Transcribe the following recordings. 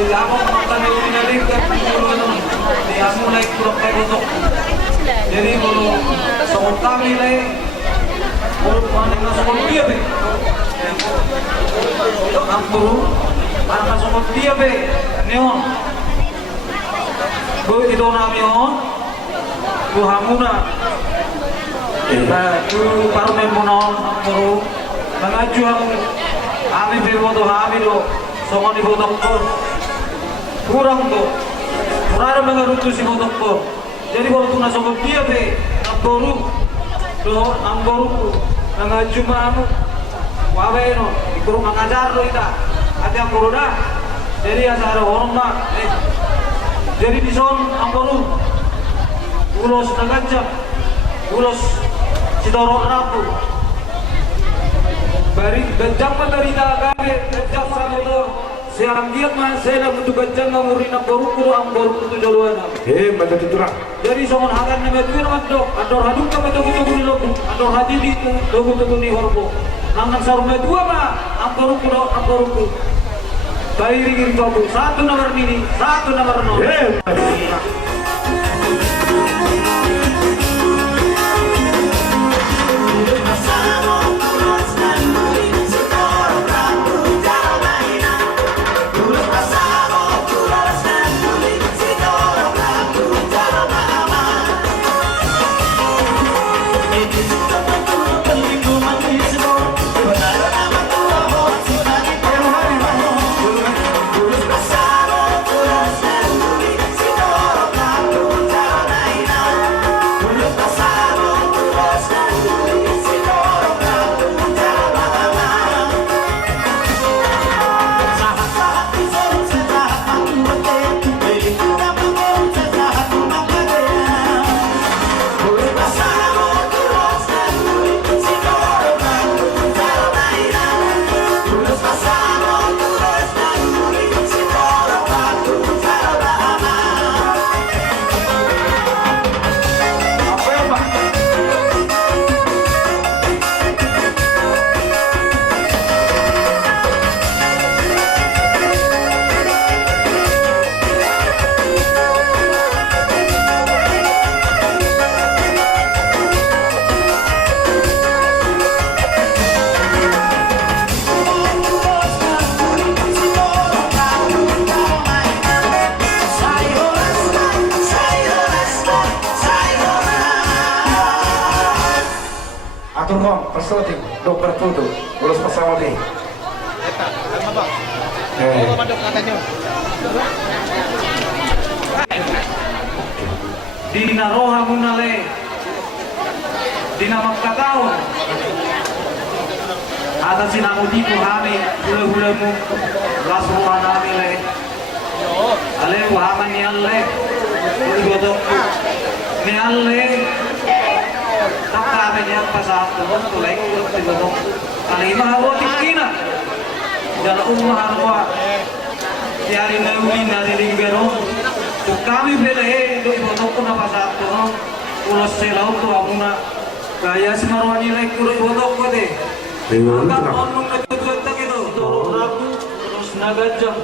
Lamang makan yung pinalig at di amo na ikurap kayo butok. Jadi mulu sokot kami na mulu panik na sokot dia be. Ang turu panik na sokot dia be. Neon. Bu itu namin on. Bu hamuna. Bu parumen mo noon ang turu. Nangaju ang amin bermoto amin do. Sokot di butok ko. Kurang tuh, kurang mengerutu si motor. Jadi waktu nasok dia be, namboru, doh namboru, nangaju mamu, wae no, ikut mengajar lo ita, ada corona. Jadi asal orang mah, jadi di son namboru, ulos nagajak, ulos si dorong rapu. Bari gajang menderita kami, gajang sabodo. Siang giat man saya nak untuk gajang ngamurin nak baru ang baru tu jaluana. Macam itu lah. Jadi songon hagan nama tu nama dok. Ador haduk kami tu kita guni loku. Ador hadi di tu loku tu ni horbo. Nang sarung dua ma ang baru ku. Kairi kiri babu. Satu nomor ini, satu nomor nol. Persoalan dokter tuh, urus pesawat nih. Di naroha munale, di nama kataun. Atas sinamu tipu kami, hula-hulamu, lasukan kami le. Ale wahaman ni alle, ugodokku, ni alle. Tak kami niya pasal tuhon tulay ko tigodok. Kali mahawa tikina, dalam umah arwa, tiari nauli nari lingbero. Kami belahe do igodok ko na pasal tuhon, ulos selaw to amuna. Kaya si marwani lay kuro igodok ko de. Angkat onong nagdudugtag ito, doro rabu, terus nagajang.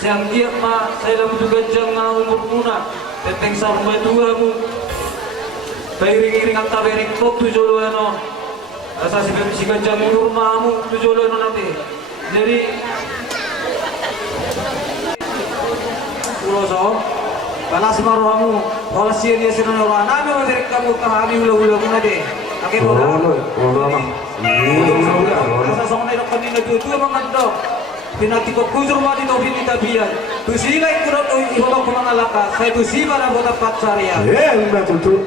Siang dia ma, saya lam dugajang na umur muna. Teteng sa rumah dua mu. Bairing-iring ang taberik ko tujulo ano. Asa si gajang ulur mamu tujulo ano nanti. Jadi ulo so balas maruamu balas dia sinan orang nami wadir kamu kahami ulo kuna de. Akin wala. Asa song na kanina tutu mangando. Pinatikot kujur mati to pinitabian. Tusilay kurot ihobak kumangalaka. Saya tusiba na botak patsaria. Betul.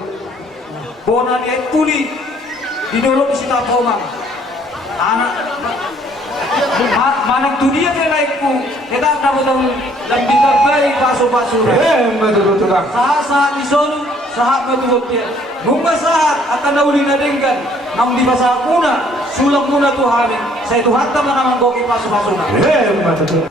Bonan yang tuli didorong si tapomang anak manang dunia ke laikku kita dapat lambitan bayi pasu-pasu betul. saat isonu saat betul bunga saat akan nauli nadengkan nam di masa kuna sulang kuna Tuhan saya Tuhan tak menamang koki pasu-pasu betul.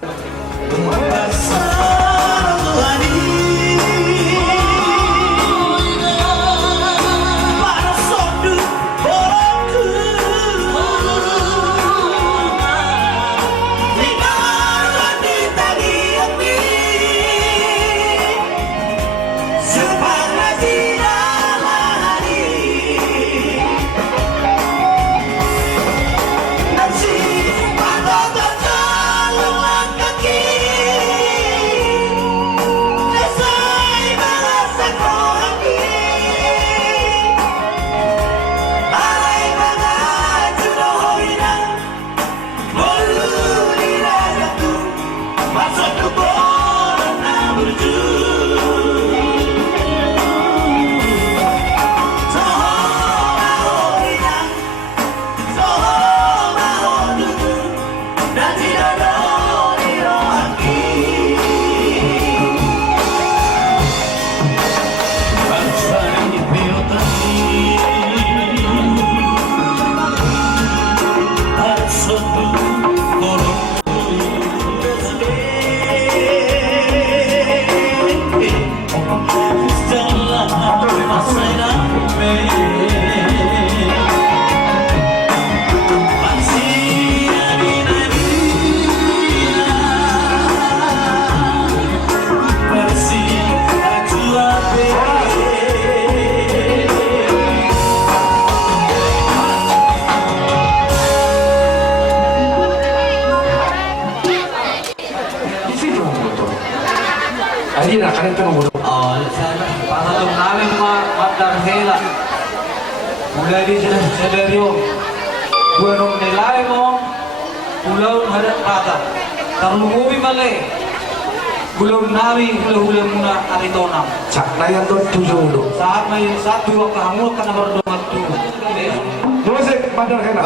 Jadi nak kalian tunggu dulu. Oh, sana pasalong namin madar hela. Mulai di sederio. Buanong nilai mo, pulau hadat rata. Tarungubi male. Pulau namin hula-hula muna aritonam. Cak layan tuh 7 dulu. Saat may saat biwak kahamul ka na baru doon. Dulu sih, padahal kan.